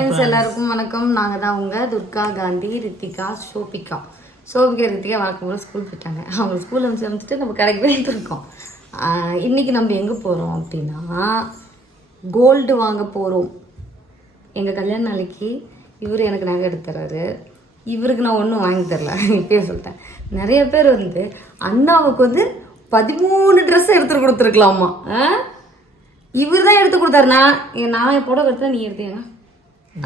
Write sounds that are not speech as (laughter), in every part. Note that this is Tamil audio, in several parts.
ஃப்ரெண்ட்ஸ் எல்லாருக்கும் வணக்கம். நாங்கள் தான் உங்கள் துர்கா காந்தி ரித்திகா ஷோபிகா ஷோபிகா ரித்திகா வழக்கம் போல ஸ்கூல் போயிட்டாங்க. அவங்க ஸ்கூல் அனுப்பிச்சு அமைச்சிட்டு நம்ம கடைக்கு போயிட்டு இருக்கோம். ஆஹ் இன்னைக்கு நம்ம எங்கே போகிறோம் அப்படின்னா கோல்டு வாங்க போகிறோம் எங்கள் கல்யாண நாளைக்கு இவர் எனக்கு நகை எடுத்துறாரு இவருக்கு நான் ஒன்றும் வாங்கி தரல. இப்பயே சொல்லிட்டேன். நிறைய பேர் வந்து அண்ணாவுக்கு வந்து பதிமூணு ட்ரெஸ் எடுத்து கொடுத்துருக்கலாமா? இவர் தான் எடுத்து கொடுத்தாரு. நான் என் நான் என் புடவை எடுத்தா நீ எடுத்தீங்கன்னா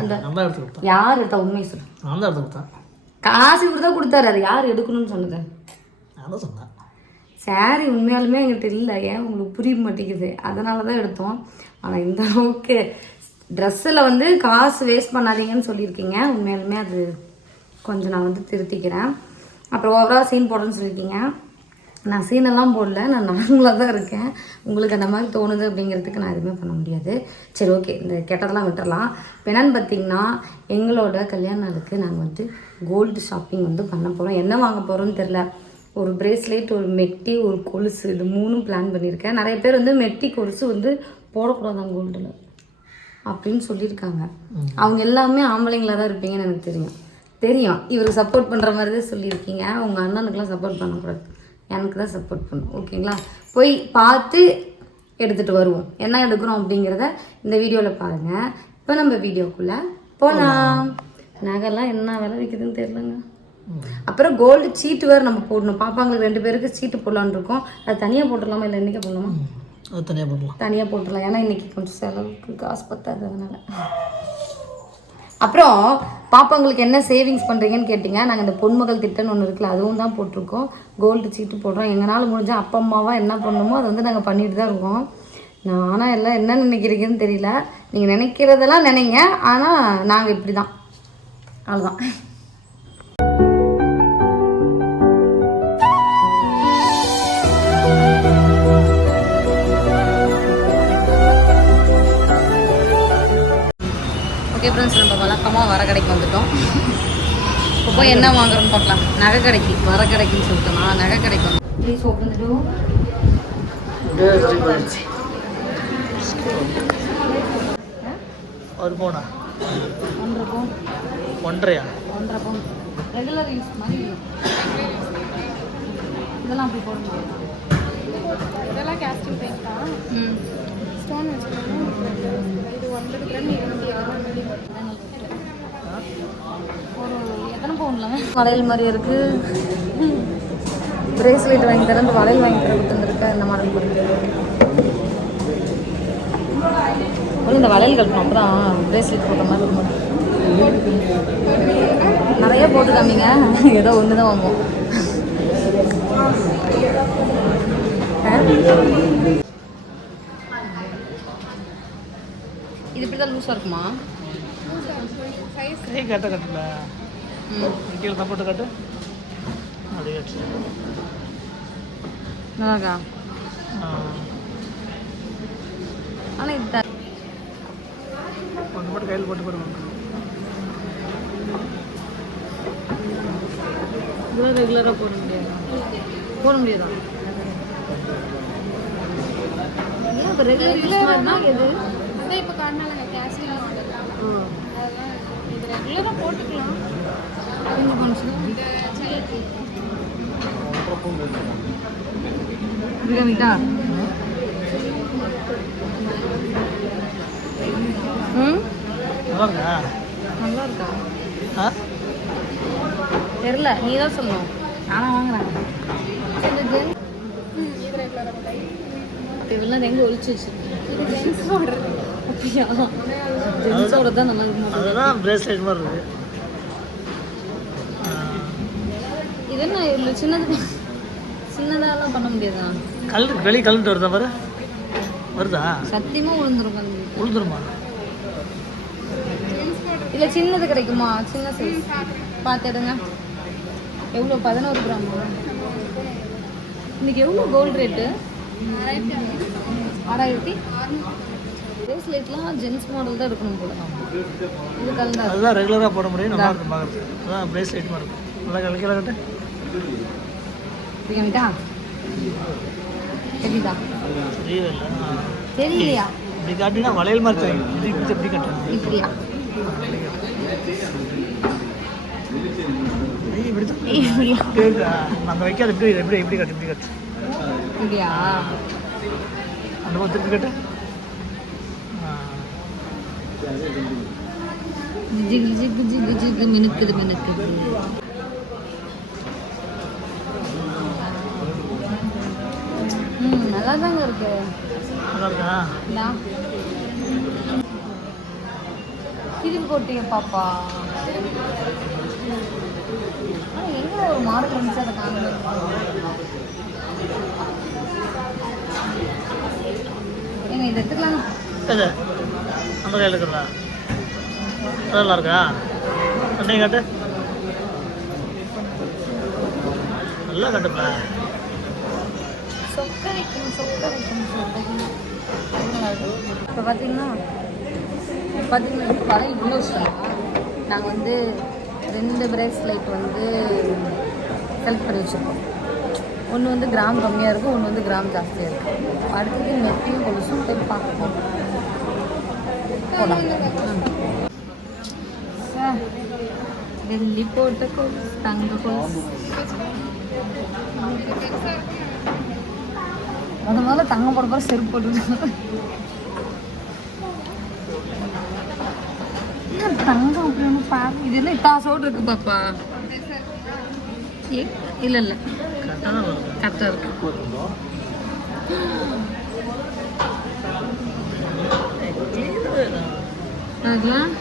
அந்த தான் எடுத்து கொடுத்தேன். யார் எடுத்தா? உண்மையை சொல்லு. நான் தான் எடுத்து கொடுத்தேன். காசு இவர் தான் கொடுத்தாரு அது யார் எடுக்கணும்னு சொன்னது? நான் தான் சொன்னேன். சாரி உண்மையாலுமே எங்கிட்ட இல்லை. ஏன்? உங்களுக்கு புரிய மாட்டேங்குது. அதனால தான் எடுத்தோம். ஆனால் இந்த அளவுக்கு ட்ரெஸ்ஸில் வந்து காசு வேஸ்ட் பண்ணாதீங்கன்னு சொல்லியிருக்கீங்க. உண்மையாலுமே அது கொஞ்சம் நான் வந்து திருத்திக்கிறேன். அப்புறம் ஓவராக சீன் போடுறேன்னு சொல்லியிருக்கீங்க. நான் சீனெல்லாம் போடல நான் நார்மலாக தான் இருக்கேன். உங்களுக்கு அந்த மாதிரி தோணுது அப்படிங்கிறதுக்கு நான் எதுவுமே பண்ண முடியாது. சரி ஓகே இந்த கெட்டதெல்லாம் விட்டுறலாம். இப்போ என்னன்னு பார்த்தீங்கன்னா எங்களோட கல்யாண நாளுக்கு நாங்கள் வந்து கோல்டு ஷாப்பிங் வந்து பண்ண போகிறோம் என்ன வாங்க போகிறோம்னு தெரில ஒரு பிரேஸ்லெட் ஒரு மெட்டி ஒரு கொலுசு இது மூணும் பிளான் பண்ணியிருக்கேன். நிறைய பேர் வந்து மெட்டி கொலுசு வந்து போடக்கூடாதான் கோல்டில் அப்படின்னு சொல்லியிருக்காங்க. அவங்க எல்லாமே ஆம்பளைங்களா தான் இருப்பீங்கன்னு எனக்கு தெரியும். தெரியும். இவருக்கு சப்போர்ட் பண்ணுற மாதிரி தான் சொல்லியிருக்கீங்க. உங்கள் அண்ணனுக்குலாம் சப்போர்ட் பண்ணக்கூடாது. எனக்கு தான் சப்போர்ட் பண்ணும். ஓகேங்களா போய் பார்த்து எடுத்துகிட்டு வருவோம். என்ன எடுக்கிறோம் அப்படிங்கிறத இந்த வீடியோவில் பாருங்கள் இப்போ நம்ம வீடியோக்குள்ளே போகலாம் நகைலாம் என்ன விலை விற்குதுன்னு தெரிலங்க அப்புறம் கோல்டு சீட்டு வேறு நம்ம போடணும். பாப்பாங்களுக்கு ரெண்டு பேருக்கு சீட்டு போடலான்னு இருக்கோம். அது தனியாக போட்டுடலாமா இல்லை இன்றைக்கே போடலாமா? அது தனியாக போடலாம். தனியாக போட்டுடலாம். ஏன்னா இன்னைக்கு கொஞ்சம் செலவுக்கு காசு பத்தாது அதனால. அப்புறம் பாப்பாங்களுக்கு என்ன சேவிங்ஸ் பண்ணுறீங்கன்னு கேட்டிங்க. நாங்கள் இந்த பொன்மகள் திட்டம்னு ஒன்று இருக்குல்ல அதுவும் தான் போட்டிருக்கோம். கோல்டு சீட்டு போடுறோம். எங்களால் முடிஞ்சால் அப்பா அம்மாவாக என்ன பண்ணணுமோ அதை வந்து நாங்கள் பண்ணிட்டு தான் இருக்கோம். நான் ஆனால் எல்லாம் என்ன நினைக்கிறீங்கன்னு தெரியல. நீங்கள் நினைக்கிறதெல்லாம் நினைங்க. ஆனால் நாங்கள் இப்படி தான் அவ்வளோதான் ஃப்ரெண்ட்ஸ் நம்ம வழக்கமாக வர கடைக்கு வந்துட்டோம். இப்போ போய் என்ன வாங்குறோம்னு பார்க்கலாம் நகை கடைக்கு வர கடைக்குன்னு சொல்லிட்டு நான் நகை கடைக்கு வந்து ப்ளீஸ் ஓப்பன் டோர் ஒரு போனா ஒன்றரை பவுன். ஒன்றரையா? ஒன்றரை பவுன். ரெகுலர் யூஸ் மாதிரி இதெல்லாம் அப்படி போட முடியாது. இதெல்லாம் கேஸ்டிங் பெயிண்ட் தான் ம். ஸ்டோன் வச்சுக்கணும் இது ஒன்பது கிராம் வளையல் மாதிரி இருக்கு. பிரேஸ்லெட் வாங்கி தரேன் வளையல் வாங்கி தர கொடுத்துருக்க இந்த மாடல் கொடுத்து இந்த வளையல் கட்டணும் அப்புறம் பிரேஸ்லெட் போட்ட மாதிரி இருக்கும். நிறைய போட்டு காமிங்க ஏதோ ஒன்று தான் வாங்குவோம். தான் லூஸாக இருக்குமா? கை கட்ட கட்டல. ம். கீழே தான் போட்டு கட்டு. அப்படியே நல்லாக்கா. ஆனால் இது ஒன்று மட்டும் கையில் போட்டு போடுவாங்க இதெல்லாம் ரெகுலராக போட முடியாது? போட முடியாதா? ஏன் இப்போ ரெகுலர் யூஸ் மாதிரினா எது? கேஸ்டிங் அதெல்லாம் இது ரெகுலராக போட்டுக்கலாம். இந்த ம் நல்லா இருக்கா நல்லா இருக்கா ஆ? தெரில நீ தான் சொல்லணும் நானா வாங்குறேன். இது ரெகுலராக இதெல்லாம் எங்கே ஒழிச்சு வச்சிருக்கேன். இது ஜென்ஸ் மாடல். அப்படியா? ஜென்ஸோட தான் நல்லா இருக்கும் அதுதான் பிரேஸ்லெட் மாதிரி இருக்கு. ஆ. இது என்ன இவ்வளோ சின்னது சின்னதாலாம் பண்ண முடியாதா? கல் வெளியே கலந்துட்டு வருதா பாரு? வருதா? சத்தியமாக விழுந்துரும் வந்து உளுந்துருமா இல்லை சின்னது கிடைக்குமா? சின்ன சைஸ் பார்த்து எடுங்க. எவ்வளோ பதினோரு கிராம். இன்னைக்கு எவ்வளோ கோல்டு ரேட்டு ஆறாயிரத்தி பிரேஸ்லெட்லாம் ஜென்ஸ் மாடல் தான் எடுக்கணும் போல இது கலந்தா. அதுதான் ரெகுலராக போட முடியும். நல்லா இருக்கும் பார்க்குறது அதான் பிரேஸ்லெட் மாதிரி இருக்கும். நல்லா கல் கீழே கட்டு புரியுமிட்டா தெரியுதா. தெரியலையா? இப்படி காட்டினா வளையல் மாதிரி தெரியும். எப்படி கட்டணும் இப்படியா? இப்படி? அந்த வைக்காது எப்படி எப்படி எப்படி கட்டு இப்படி கட்டு. இப்படியா அந்த பக்கம் திருப்பி கட்டு. ஜிகு ஜிகு ஜிகு ஜிகு மினுக்குது மினுக்குது ம் நல்லா தாங்க இருக்கு திருப்பி போட்டீங்க பாப்பா ஆனா எங்க ஒரு மார்க் இருந்துச்சு அதை காணல ஏங்க இது எடுத்துக்கலாம் அந்த கையில் இருக்கிறதா அது நல்லா இருக்கா? அண்டையும் கட்டு. நல்லா கட்டுப்பா. இப்போ பார்த்தீங்கன்னா இப்போ பார்த்தீங்கன்னா இப்போ வளையல் இவ்வளோ நாங்கள் வந்து ரெண்டு பிரேஸ்லைட் வந்து செலக்ட் பண்ணி வச்சுருக்கோம். ஒன்று வந்து கிராம் கம்மியாக இருக்கும் ஒன்று வந்து கிராம் ஜாஸ்தியாக இருக்கும். அடுத்தது மெட்டியும் கொலுசும் போய் பார்ப்போம். போகலாம். வெள்ளி போட்ட கொலுசு தங்க கொலுசு முத முதல்ல தங்கம் போட போகிற செருப்பு போட்டு தங்கம் அப்படி ஒன்று பாரு. இது என்ன இத்தா சோடு இருக்கு பாப்பா? ஏ இல்லை. இல்லை கரெக்டாக இருக்கு. இதெல்லாம்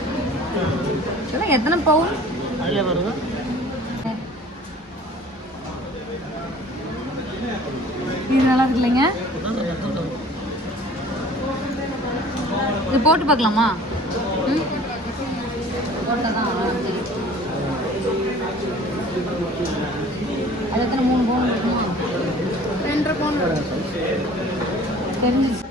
எத்தனை பவுன்? அதில் வருது இது நல்லா இருக்கு இல்லைங்க இது போட்டு பார்க்கலாமா? அது எத்தனை மூணு பவுன்? இருக்குமா ரெண்டரை பவுன். தெரிஞ்சிச்சு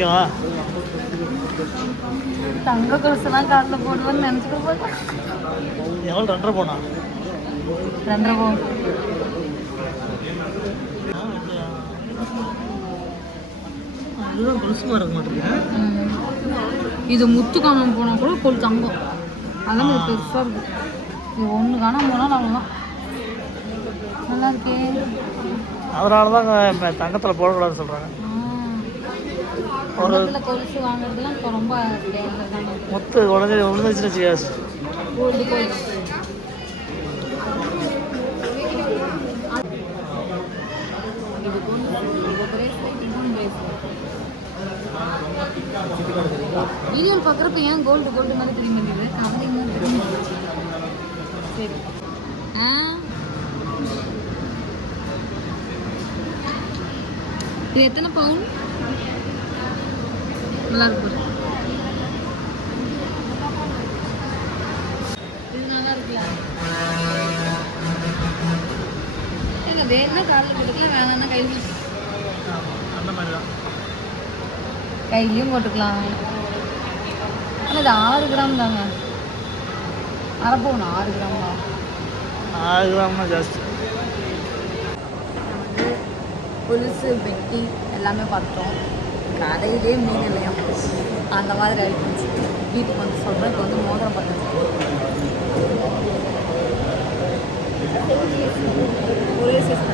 ஓகேவா தங்க கொலுசெல்லாம் காலில் போடுவேன்னு நினச்சிட்டு போய் எவ்வளோ ரெண்டரை போனா ரெண்டரை ம். இது முத்து காணாம போனால் கூட கொல் தங்கம் அதான் இது பெருசாக இருக்கு இது ஒன்று காணாம போனால் அவ்வளோதான் நல்லா இருக்கே அதனால தான் தங்கத்தில் போடக்கூடாதுன்னு சொல்கிறாங்க தங்கத்துல கொலுசு வாங்குறதுலாம் இப்போ ரொம்ப மொத்த உடனே விழுந்துச்சுன்னு வச்சுக்க கோல்டு கொலுசு. வீடியோவில் பார்க்குறப்ப ஏன் கோல்டு கோல்டு மாதிரி தெரிய மாட்டேங்குது மாதிரி தெரிய. சரி. ஆ? இது எத்தனை பவுன் நல்லா இருக்கு பாரு. இது நல்லா இருக்குல்ல? ஏங்க வேணும்னா காலில் போட்டுக்கலாம் வேணாம்னா கையில் அந்த மாதிரி தான் கையிலையும் போட்டுக்கலாம். ஆனால் இது ஆறு கிராம் தாங்க. அரை பவுன் ஆறு கிராம் தான். ஆறு கிராம்னா ஜாஸ்தி. கொலுசு பெட்டி எல்லாமே பார்த்தோம். கடையிலே மீன் இல்லையா அந்த மாதிரி ஆயிடுச்சு. வீட்டுக்கு வந்து சொல்கிறேன் இப்போ வந்து மோதிரம் பார்த்தேன் ஒரே சைஸ்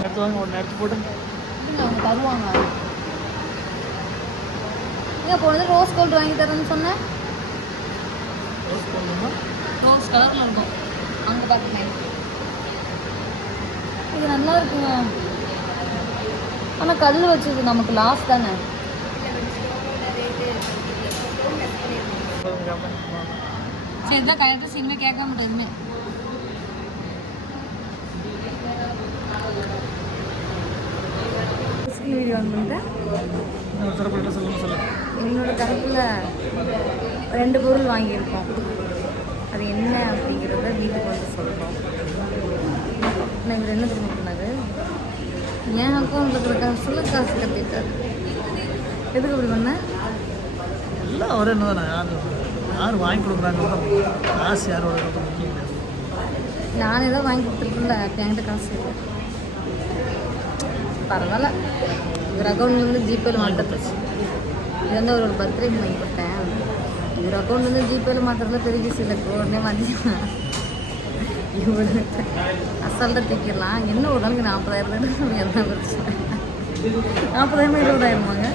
எடுத்து வாங்க ஒன்று எடுத்து போட்டு. அவங்க தருவாங்க. ஏன் வந்து ரோஸ் கோல்டு வாங்கி தரேன்னு சொன்னேன். ரோஸ் போடணுமா ரோஸ் கலரில் இருக்கும். அங்கே பார்த்துனேன் இது நல்லா இருக்குங்க. ஆனால் கல் வச்சது நமக்கு லாஸ் தானே? சரி இதான் கரெக்டாக சீக்கிரமே கேட்க மாட்டேன் எதுவுமே வீடியோ வந்து இன்னொரு தரப்பு என்னோட தரப்பில் ரெண்டு பொருள் வாங்கியிருக்கோம். அது என்ன அப்படிங்கிறத வீட்டுக்கு வந்து சொல்கிறோம் நான் இவர் என்ன தெரியுமா? என் அக்கௌண்ட்டில் இருக்கிற காசுல காசு கட்டிட்டார். எதுக்கு அப்படி பண்ண? எல்லாம் ஒரே என்ன தானே யார்? யார் வாங்கி கொடுக்குறாங்க காசு யாரோட முக்கியம் நான் ஏதோ வாங்கி கொடுத்துருக்கல என்கிட்ட காசு இல்லை. பரவாயில்ல. இவர் அக்கௌண்ட்ல வந்து ஜிபேல மாற்றுறது இது வந்து ஒரு பர்த்டேக்கு வாங்கி கொடுத்தேன் இவர் அக்கௌண்ட் வந்து ஜிபேல மாற்றுறதுல பெரிய இல்லை உடனே மாற்றிக்கலாம் இவரு அசால்ட்டாக தூக்கிடலாம். என்ன ஒரு நாளைக்கு நாற்பதாயிரம் தான் என்ன பிரச்சனை? நாற்பதாயிரமா இருபதாயிரமாங்க?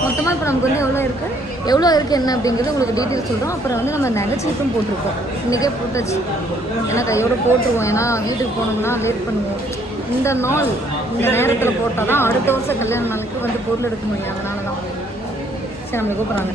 மொத்தமாக இப்போ நமக்கு வந்து எவ்வளோ இருக்குது எவ்வளோ இருக்குது என்ன அப்படிங்கிறது உங்களுக்கு டீட்டெயில் சொல்கிறோம் அப்புறம் வந்து நம்ம நகைச்சீட்டும் போட்டிருக்கோம். இன்றைக்கே போட்டாச்சு. ஏன்னா கையோட போட்டுருவோம். ஏன்னா வீட்டுக்கு போனோம்னா லேட் பண்ணுவோம். இந்த நாள் இந்த நேரத்தில் போட்டால் தான் அடுத்த வருஷம் கல்யாண நாளுக்கு வந்து பொருள் எடுக்க முடியும். அதனால தான். சரி நம்ம கூப்பிட்றாங்க.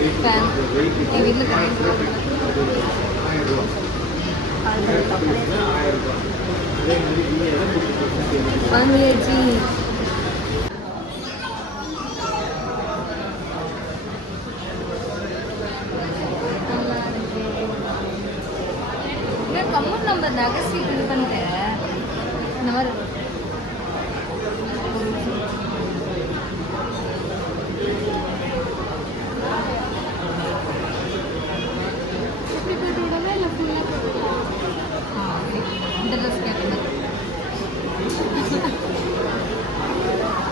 பையன் மட்டும் மாற்றிக்கோங்க ஃபேன் எங்கள் வீட்டில் கம்மன் நம்ம நகசி இது பண்ணிட்டேன் இந்த மாதிரி இப்படி போட்டு விடவா இல்லை ஃபுல்லாக போட்டுக்கலாம் ஆ, இந்த ட்ரெஸ் கேட்குறது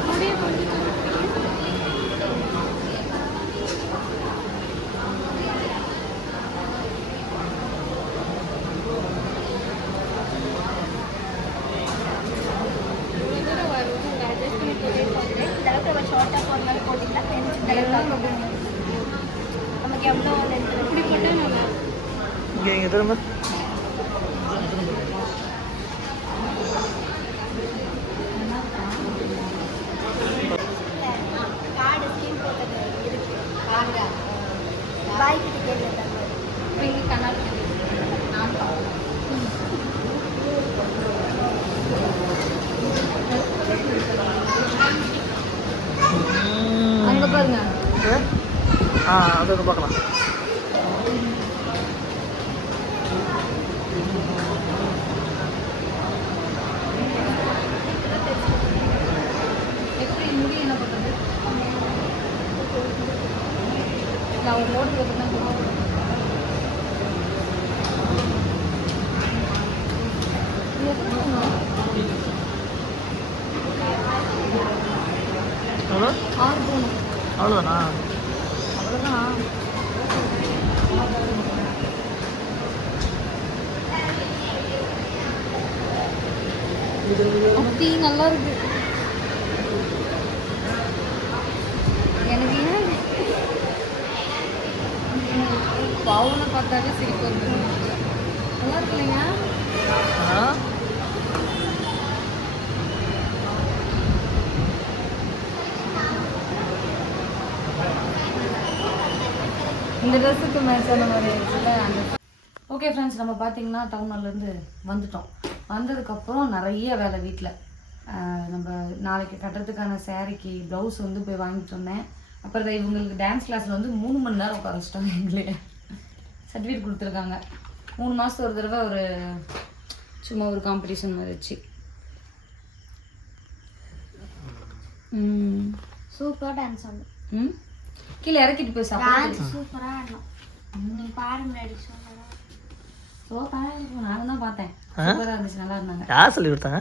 அப்படியே போட்டு இவ்வளோ தூரம் வரும் அட்ஜஸ்ட் பண்ணி போட்டு நமக்கு எவ்வளோ இப்படி போட்டால் நல்லா இங்கே இங்கே திரும்ப கார்டு ஸ்கீம் போட்டது இருக்கு கார்டா பாய் கிட்ட கேட்கல இப்போ இங்கே கண்ணாடி நான் அங்கே பாருங்க ஆ அது ஒன்று பார்க்கலாம் எப்படி முடி என்ன பண்ணுறது நான் ஒரு மோட்டர் வச்சுருந்தேன் எவ்வளோ ஆறு போகணும் அவ்வளோதானா அவ்வளோதான் அப்படி நல்லா இருக்கு எனக்கு ஏன்? பவுனை பார்த்தாலே சிரிப்பு வந்து நல்லா இருக்கு இல்லைங்க இந்த ட்ரெஸ்ஸுக்கு மேட்சான மாதிரி இருந்துச்சுல அந்த ஓகே ஃப்ரெண்ட்ஸ் நம்ம பார்த்தீங்கன்னா டவுன்லேருந்து வந்துட்டோம். வந்ததுக்கப்புறம் நிறைய வேலை வீட்டில். நம்ம நாளைக்கு கட்டுறதுக்கான சாரிக்கு ப்ளவுஸ் வந்து போய் வாங்கிட்டு வந்தேன். அப்புறம் இவங்களுக்கு டான்ஸ் கிளாஸில் வந்து மூணு மணி நேரம் உட்கார வச்சிட்டாங்க எங்களே. சர்டிஃபிகேட் கொடுத்துருக்காங்க. மூணு மாதம் ஒரு தடவை ஒரு சும்மா ஒரு காம்படிஷன் மாதிரி வச்சு. சூப்பராக டான்ஸ் ஆடணும் ம்? கீழே இறக்கிட்டு போய் சாப்பிடு. சூப்பராக பாட முன்னாடி. சூப்பராக நான் தான் பார்த்தேன். சூப்பராக இருந்துச்சு நல்லா இருந்தாங்க. யார் சொல்லி கொடுத்தாங்க?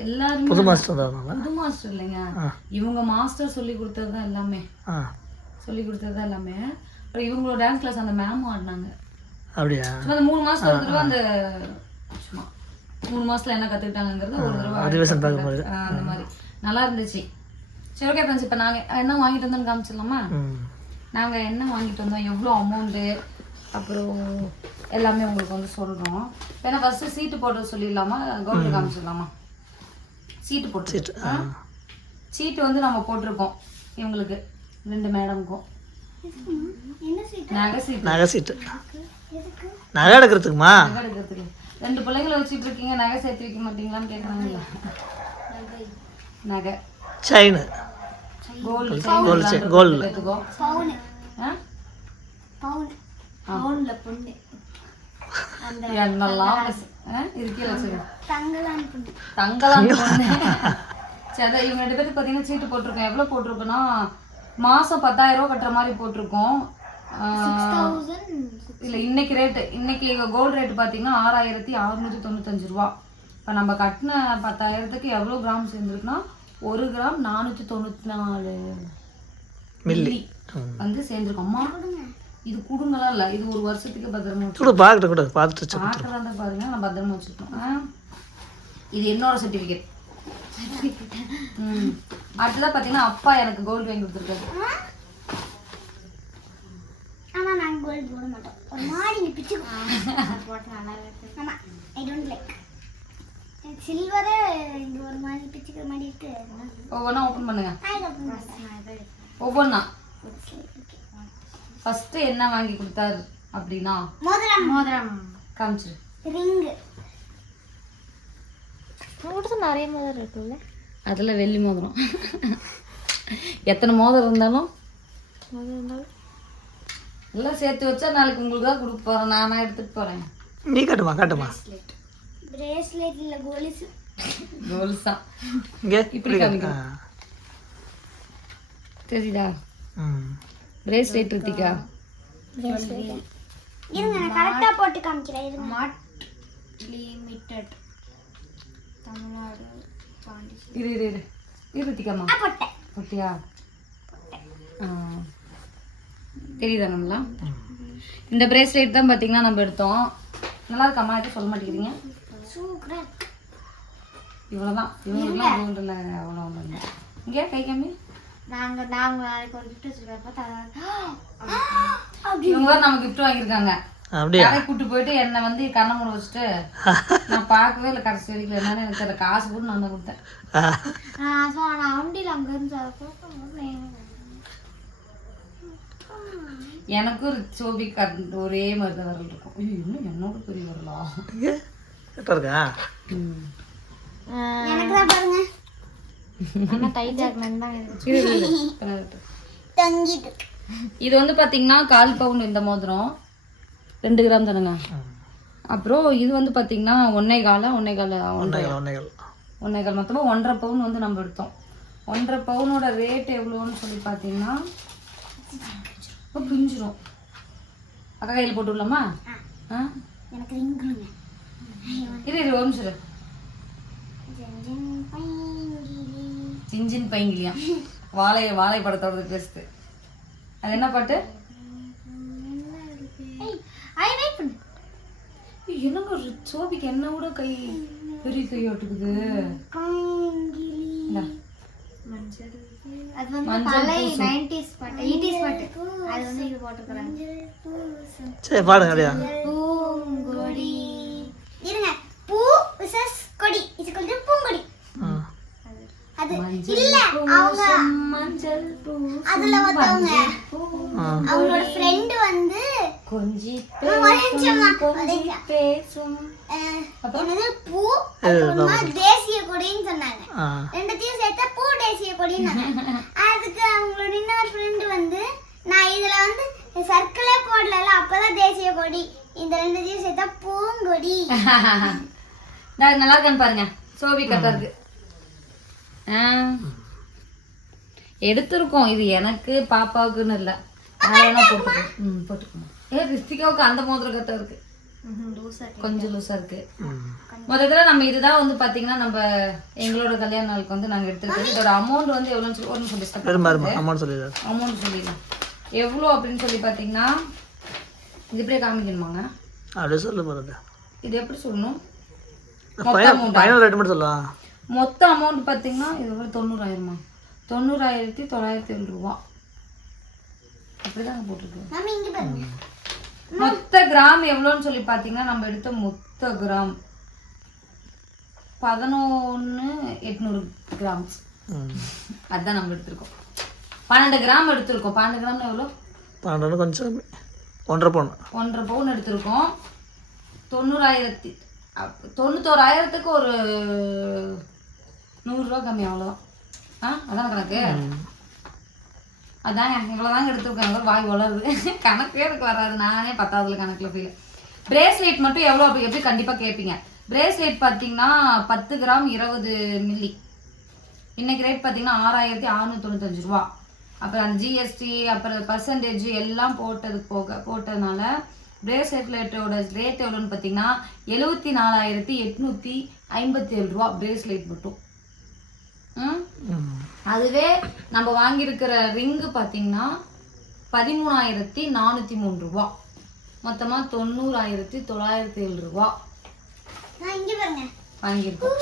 எல்லாருமே புது மாஸ்டர் தான் புது மாஸ்டர் இல்லைங்க. ஆ. இவங்க மாஸ்டர் சொல்லி கொடுத்தது தான் எல்லாமே சொல்லி கொடுத்தது தான் எல்லாமே. அப்புறம் இவங்களோட டான்ஸ் கிளாஸ் அந்த மேமும் ஆடினாங்க. அப்படியா? அந்த மூணு மாசம் ஒரு தடவை அந்த சும்மா மூணு மாசத்துல என்ன கத்துக்கிட்டாங்கிறது ஒரு தடவை அதிவேசம் பார்க்கும்போது. அந்த மாதிரி. நல்லா இருந்துச்சு. சரி ஓகே ஃப்ரெண்ட்ஸ் இப்போ நாங்கள் என்ன வாங்கிட்டு வந்தோம்னு காமிச்சிடலாமா? நாங்கள் என்ன வாங்கிட்டு வந்தோம்? எவ்வளோ அமௌண்ட்டு அப்புறம் எல்லாமே உங்களுக்கு வந்து சொல்கிறோம் ஏன்னா ஃபஸ்ட்டு சீட்டு போட்டு சொல்லிடலாமா? கவுண்ட் காமிச்சிடலாமா? சீட்டு போட்டு. சீட்டு ஆ? சீட்டு வந்து நம்ம போட்டிருக்கோம் இவங்களுக்கு ரெண்டு மேடமுக்கும் நகை சீட்டு நகை சீட்டு நகை எடுக்கிறதுக்குமா? நகை எடுக்கிறதுக்கு. ரெண்டு பிள்ளைங்களை வச்சுட்டு இருக்கீங்க நகை சேர்த்து வைக்க மாட்டீங்களான்னு கேட்குறாங்கல்ல நகை. Chain gold gold chain gold எடுத்துக்கோ. பவுனு ஆ? பவுன் பவுன்ல பொண்ணு. அந்த என்னெல்லாம்? இருக்கே வச்சுக்க தங்கலாம் சரி. அதான் இவங்க ரெண்டு பேருக்கு பார்த்தீங்கன்னா சீட்டு போட்டிருக்கோம் எவ்வளோ போட்டிருக்கோன்னா மாதம் பத்தாயிரம் ரூபா கட்டுற மாதிரி போட்டிருக்கோம். இல்லை இன்னைக்கு ரேட்டு இன்னைக்கு கோல்டு ரேட் பார்த்தீங்கன்னா ஆறாயிரத்தி அறுநூற்றி தொண்ணூத்தஞ்சு ரூபா. இப்போ நம்ம கட்டின பத்தாயிரத்துக்கு எவ்வளோ கிராம் சேர்ந்துருக்குன்னா ஒரு கிராம் நானூற்றி தொண்ணூற்றி நாலு மில்லி. வந்து சேர்ந்துருக்கோம். அம்மா இது குடுங்கலாம் இல்லை? இது ஒரு வருஷத்துக்கு பத்திரமா கூட பார்க்கட்டு கூட பார்த்துட்டு வச்சு பார்க்குறதா பாருங்க நான் பத்திரமா வச்சுருக்கோம் ஆ? இது என்னோட சர்டிஃபிகேட் ம். அடுத்ததாக பார்த்தீங்கன்னா அப்பா எனக்கு கோல்டு வாங்கி கொடுத்துருக்காரு. ஆனா நாங்க கோல்டு போட மாட்டோம். ஒரு மாதிரி நீ பிச்சு போட்டு நல்லா இருக்கு. ஆமா ஐ டோன்ட் லைக் சில்வரே இது ஒரு மாதிரி பிச்சுக்கிற மாதிரி இருக்கு. ஒவ்வொன்றா ஓப்பன் பண்ணுங்க. ஒவ்வொன்றா ஃபஸ்ட்டு என்ன வாங்கி கொடுத்தாரு அப்படின்னா மோதிரம். மோதிரம். காமிச்சிரு. ரிங்கு உங்கள்கிட்ட நிறைய மோதிரம் இருக்குல்ல? அதில் வெள்ளி மோதிரம். எத்தனை மோதிரம் இருந்தாலும். எல்லாம் சேர்த்து வச்சா நாளைக்கு உங்களுக்கு தான் கொடுக்க போகிறேன் நானாக எடுத்துகிட்டு போகிறேன் நீ காட்டுமா காட்டுமா? பிரேஸ்லெட் இல்ல கொலுசு கோல்ஸ் தான் இங்கே இப்படி. தெரியுதா? ம். பிரேஸ்லெட் ரித்திகா இருங்க நான் கரெக்டா போட்டு காமிக்கிறேன் இருங்க. மாட் லிமிடெட் தமிழ்நாடு பாண்டிச்சேரி இரு இரு இரு. இரு ரித்திகாம்மா போட்டேன். ஓகேயா தெரியுதா நம்மளா? இந்த பிரேஸ்லெட் தான் பார்த்தீங்கன்னா நம்ம எடுத்தோம். நல்லா இருக்காம்மா எதுவும் சொல்ல மாட்டேங்கிறீங்க? இவ்வளோதான் இவங்களுக்குலாம் அவ்வளோ ஒன்றும் இல்லை இங்கே கை காமி நாங்க நாங்க நாளைக்கு ஒரு கிஃப்ட் இவங்க நம்ம gift வாங்கியிருக்காங்க. அப்படியா? கூட்டு போயிட்டு என்னை வந்து கண்ணை மூட வச்சுட்டு (laughs) நான் பார்க்கவே இல்லை கடைசி வரைக்கும். என்னன்னு எனக்கு காசு கூட நான் தான் கொடுத்தேன். ஆ. ஸோ நான் வண்டியில் அங்க இருந்து எனக்கும் சோபி ஒரே மாதிரி தான் வரல் இருக்கும். ஐயோ இன்னும் என்னோட பெரிய வரலாம் இருக்கா? எனக்கு தான் பாருங்க. இது. வந்து பார்த்தீங்கன்னா கால் பவுன் இந்த மோதிரம். ரெண்டு கிராம் தானுங்க? அப்புறம் இது வந்து பார்த்தீங்கன்னா ஒன்னே கால ஒன்னே கால ஒன்றரை. ஒன்னே கால் மொத்தமாக ஒன்றரை பவுன் வந்து நம்ம எடுத்தோம். ஒன்றரை பவுனோட ரேட் எவ்வளோன்னு சொல்லி பார்த்தீங்கன்னா இப்போ பிஞ்சிரும் அக்கா கையில் போட்டு விடலாமா? ஆ. எனக்கு ரிங் கொடுங்க. இரு இரு ஒரு நிமிஷம். சிஞ்சின் பைங்கிலியா? வாழை வாழை படத்தோட பேசுது அது என்ன பாட்டு? என்னங்க ஒரு சோபிக்கு என்ன கூட கை பெரிய கை ஒட்டுக்குது. இந்தா. அது வந்து சரி பாடுங்க அப்படியா பூங்கொடி. இருங்க. பூ கொடி. இது கொஞ்சம் பூங்கொடி. இல்ல அவங்க மஞ்சள் பூ அதுல ஒருத்தவங்க அவங்களோட ஃப்ரெண்ட் வந்து கொஞ்சி. பேசும் என்னது பூ தேசிய கொடின்னு சொன்னாங்க. ரெண்டுத்தையும் சேர்த்தா பூ தேசிய கொடின்னு (laughs) அதுக்கு அவங்களோட இன்னொரு ஃப்ரெண்டு வந்து நான் இதுல வந்து சர்க்கிளே போடல அப்பதான் தேசிய கொடி. இந்த ரெண்டுத்தையும் சேர்த்தா பூங்கொடி. (laughs) நான் நல்லா இருக்கான்னு பாருங்க. சோபி கரெக்டாக இருக்கு. எடுத்திருக்கோம். இது எனக்கு பாப்பாவுக்குன்னு இல்லை. நான் வேணா போட்டுக்கோ ம் போட்டுக்கோங்க ஏ ரிஸ்திகாவுக்கு அந்த மோதிரம் கரெக்டாக இருக்கு. கொஞ்சம் லூஸாக இருக்கு. ம். முதல்ல நம்ம இதுதான் வந்து பாத்தீங்கன்னா நம்ம எங்களோட கல்யாண நாளுக்கு வந்து நாங்க எடுத்துருக்கோம் இதோட அமௌண்ட் வந்து எவ்வளோன்னு சொல்லி அம்மான்னு சொல்லிடுறாரு அமௌண்ட் சொல்லிடலாம் எவ்வளோ அப்படின்னு சொல்லி பார்த்தீங்கன்னா இது இப்படியே காமிக்கணுமாங்க? அப்படியே சொல்லு போகிறது இது எப்படி சொல்லணும்? ஃபைனல் ஃபைனல் ரேட் மட்டும் சொல்லலாம் மொத்த அமௌண்ட் பார்த்தீங்கன்னா இது வந்து தொண்ணூறாயிரமா தொண்ணூறாயிரத்தி தொள்ளாயிரத்தி ஏழு ரூபா. அப்படிதாங்க போட்டிருக்கு. மொத்த கிராம் எவ்வளோன்னு சொல்லி பார்த்தீங்கன்னா நம்ம எடுத்த மொத்த கிராம் பதினொன்று எட்நூறு கிராம் ம். அதுதான் நம்ம எடுத்திருக்கோம். பன்னெண்டு கிராம் எடுத்திருக்கோம். பன்னெண்டு கிராம்ல எவ்வளோ? பன்னெண்டு கொஞ்சம் ஒன்றரை பவுன். ஒன்றரை பவுன் எடுத்திருக்கோம். தொண்ணூறாயிரத்தி தொண்ணூத்தோராயிரத்துக்கு ஒரு நூறுரூவா கம்மி அவ்வளோதான் ஆ அதான் கணக்கு? அதாங்க இவ்வளோதாங்க எடுத்துருக்காங்க வாய் வளருது. கணக்கே எனக்கு வராது. நானே பத்தாவதுல கணக்கில் ஃபீல் பிரேஸ்லெட் மட்டும் எவ்வளோ அப்படி எப்படி கண்டிப்பாக கேட்பீங்க பிரேஸ்லெட் பார்த்தீங்கன்னா பத்து கிராம் இருபது மில்லி இன்னைக்கு ரேட் பார்த்தீங்கன்னா ஆறாயிரத்தி அறநூத்தி தொண்ணூத்தஞ்சு ரூபா. அப்புறம் அந்த ஜிஎஸ்டி அப்புறம் பர்சன்டேஜ் எல்லாம் போட்டது போக போட்டதுனால பிரேஸ்லெட்டோட ரேட் எவ்வளோன்னு பார்த்தீங்கன்னா எழுபத்தி நாலாயிரத்தி எட்நூற்றி ஐம்பத்தி ஏழு ரூபா பிரேஸ்லெட் மட்டும். அதுவே நம்ம வாங்கியிருக்கிற ரிங்கு பார்த்தீங்கன்னா பதிமூணாயிரத்தி நானூற்றி மூணு ரூபா. மொத்தமாக தொண்ணூறாயிரத்தி தொள்ளாயிரத்தி ஏழு ரூபா. நான் இங்க பாருங்க. வாங்கியிருக்கோம்.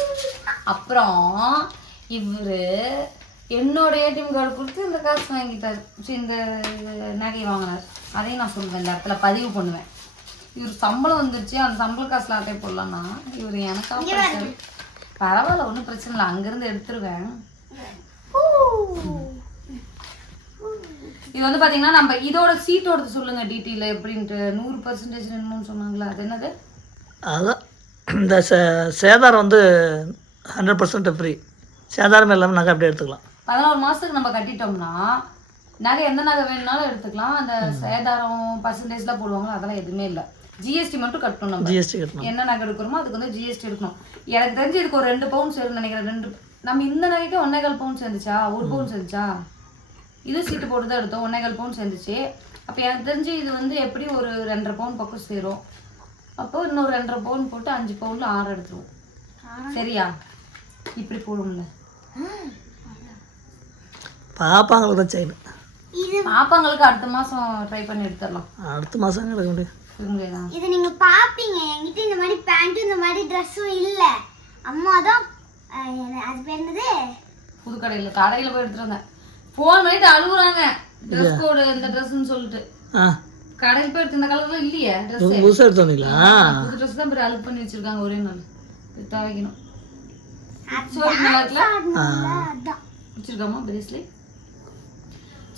அப்புறம் இவர் என்னோட ஏடிஎம் கார்டு கொடுத்து இந்த காசு வாங்கிட்டார். இந்த நகையை வாங்கினார். அதையும் நான் சொல்லுவேன் இந்த இடத்துல பதிவு பண்ணுவேன். இவர் சம்பளம் வந்துருச்சு. அந்த சம்பள காசுல அட்டை போடலான்னா இவர் எனக்காக படிச்சாரு. பரவாயில்ல ஒன்றும் பிரச்சனை இல்லை. அங்கேருந்து எடுத்துருவேன். இது வந்து பார்த்தீங்கன்னா நம்ம இதோட சீட்டோட சொல்லுங்க டீட்டெயில் எப்படின்ட்டு. நூறு பர்சன்டேஜ் என்னமோன்னு சொன்னாங்களா? அது என்னது? அதான் இந்த சே சேதாரம் வந்து ஹண்ட்ரட் பர்சன்ட் ஃப்ரீ சேதாரம் இல்லாமல் நகை அப்படியே எடுத்துக்கலாம். பதினோரு மாசத்துக்கு நம்ம கட்டிட்டோம்னா நகை எந்த நகை வேணும்னாலும் எடுத்துக்கலாம். அந்த சேதாரம் பர்சன்டேஜ்லாம் போடுவாங்களோ அதெல்லாம் எதுவுமே இல்லை. ஜிஎஸ்டி மட்டும் கட்டணும் ஜிஎஸ்டி கட்டணும் என்ன நகை எடுக்கிறோமோ அதுக்கு வந்து ஜிஎஸ்டி எடுக்கணும். எனக்கு தெரிஞ்சு இதுக்கு ஒரு ரெண்டு பவுன் சேரும் நினைக்கிறேன். ரெண்டு நம்ம இந்த நகைக்கு ஒன்னேகால் பவுன் சேர்ந்துச்சா? ஒரு பவுன் சேர்ந்துச்சா? இது சீட்டு போட்டு தான் எடுத்தோம். ஒன்னேகால் பவுன் சேர்ந்துச்சு. அப்போ எனக்கு தெரிஞ்சு இது வந்து எப்படி ஒரு ரெண்டரை பவுன் பக்கம் சேரும்? அப்போ இன்னொரு ரெண்டரை பவுன் போட்டு அஞ்சு பவுன்ல ஆறு எடுத்துருவோம். சரியா? இப்படி போடும்ல. பாப்பாங்களுக்கு தான் இது பாப்பாங்களுக்கு அடுத்த மாசம் ட்ரை பண்ணி எடுத்துடலாம். அடுத்த மாதம் எடுக்க முடியும்? இது நீங்க பாப்பீங்க. என்கிட்ட இந்த மாதிரி பேண்ட்டும் இந்த மாதிரி ட்ரெஸ்ஸும் இல்ல. அம்மா தான் அது பேர் என்னது? புது கடையில கடையில போய் எடுத்துட்டு வந்தேன். ஃபோன் பண்ணிட்டு அழுகுறாங்க. ட்ரெஸ் கோடு இந்த ட்ரெஸ்ன்னு சொல்லிட்டு. கடையில் போய் எடுத்து இந்த கலர்ல இல்லையே ட்ரெஸ் வந்தீங்களா? புது ட்ரெஸ் தான் பெரிய அழுக்கு பண்ணி வச்சிருக்காங்க ஒரே நாள். இது துவைக்கணும். சோறு நல்லா இருக்குல்ல? வச்சிருக்கோமா பிரேஸ்லெட்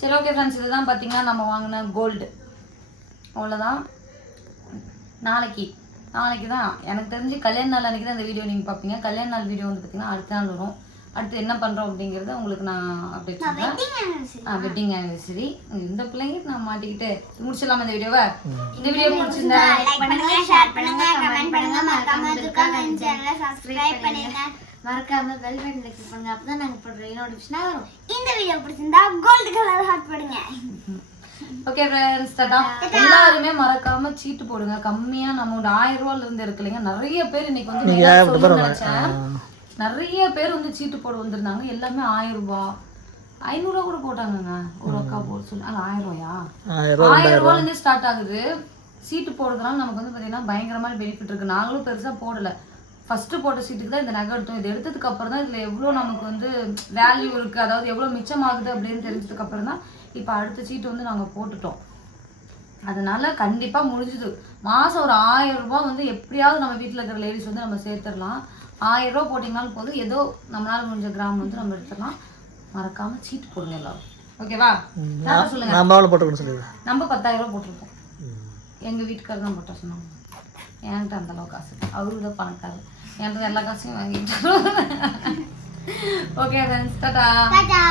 சரி ஓகே ஃப்ரெண்ட்ஸ் இதுதான் பார்த்தீங்கன்னா நம்ம வாங்கின கோல்டு அவ்வளோதான் நாளைக்கு. நாளைக்கு தான் எனக்கு தெரிஞ்சு கல்யாண நாள் அன்றைக்கி தான் இந்த வீடியோ நீங்கள் பார்ப்பீங்க கல்யாண நாள் வீடியோ வந்து பார்த்தீங்கன்னா அடுத்த நாள் வரும். அடுத்து என்ன பண்ணுறோம் அப்படிங்கிறத உங்களுக்கு நான் அப்டேட் சொல்கிறேன் வெட்டிங் ஆனிவர்சரி இந்த பிள்ளைங்க நான் மாட்டிக்கிட்டு முடிச்சிடலாமா இந்த வீடியோவை? இந்த வீடியோ பிடிச்சிருந்தா லைக் பண்ணுங்க ஷேர் பண்ணுங்க கமெண்ட் பண்ணுங்க மறக்காம சேனலை சப்ஸ்கிரைப் பண்ணுங்க. மறக்காம பெல் பட்டனை கிளிக் பண்ணுங்க அப்பதான் நாங்க போடுற நோட்டிஃபிகேஷனா வரும். இந்த வீடியோ பிடிச்சிருந்தா கோல்டு கலர் ஹார்ட் பண்ணுங்க ஓகே ஃப்ரெண்ட்ஸ் டாடா எல்லாருமே மறக்காம சீட்டு போடுங்க. கம்மியா நம்ம ஒரு ஆயிரம் ரூபாயில இருந்து இருக்குல்லைங்க நிறைய பேர் இன்னைக்கு வந்து நினைச்சேன். நிறைய பேர் வந்து சீட்டு போட வந்திருந்தாங்க. எல்லாமே ஆயிரம் ரூபாய் ஐநூறுரூவா கூட போட்டாங்கங்க. ஒரு அக்கா போட சொல்லி. அது ஆயிரம் ரூபாயா? ஆயிரம் இருந்து ஸ்டார்ட் ஆகுது. சீட்டு போடுறதுனால நமக்கு வந்து பார்த்தீங்கன்னா பயங்கரமான பெனிஃபிட் இருக்கு. நாங்களும் பெருசா போடல. ஃபர்ஸ்ட் போட்ட சீட்டுக்கு தான் இந்த நகை எடுத்தோம். இது எடுத்ததுக்கு அப்புறம் தான் இதுல எவ்வளோ நமக்கு வந்து வேல்யூ இருக்கு. அதாவது எவ்வளோ மிச்சமாகுது அப்படின்னு தெரிஞ்சதுக்கு அப்புறம் தான் இப்போ அடுத்த சீட்டு வந்து நாங்க போட்டுட்டோம். அதனால கண்டிப்பா முடிஞ்சுது. மாசம் ஒரு ஆயிரம் ரூபாய் வந்து எப்படியாவது நம்ம வீட்ல இருக்கிற லேடிஸ் வந்து நம்ம சேர்த்துடலாம். ஆயிரம் ரூபாய் போட்டிங்கனாலும் போதும். ஏதோ நம்மளால முடிஞ்ச கிராம் வந்து நம்ம எடுத்துடலாம். மறக்காம சீட்டு போடுங்க எல்லாரும். ஓகேவா நான் சொல்லுங்க நம்ம பத்தாயிரம் ரூபாய் போட்டிருக்கோம். எங்க வீட்டுக்காரர் தான் போட்ட சொன்னாங்க. என்கிட்ட அந்த அளவு காசு இல்லை. அவரு தான் பணக்காரர். என்கிட்ட எல்லா காசையும் வாங்கிட்டாரு. Okay friends Tata Tata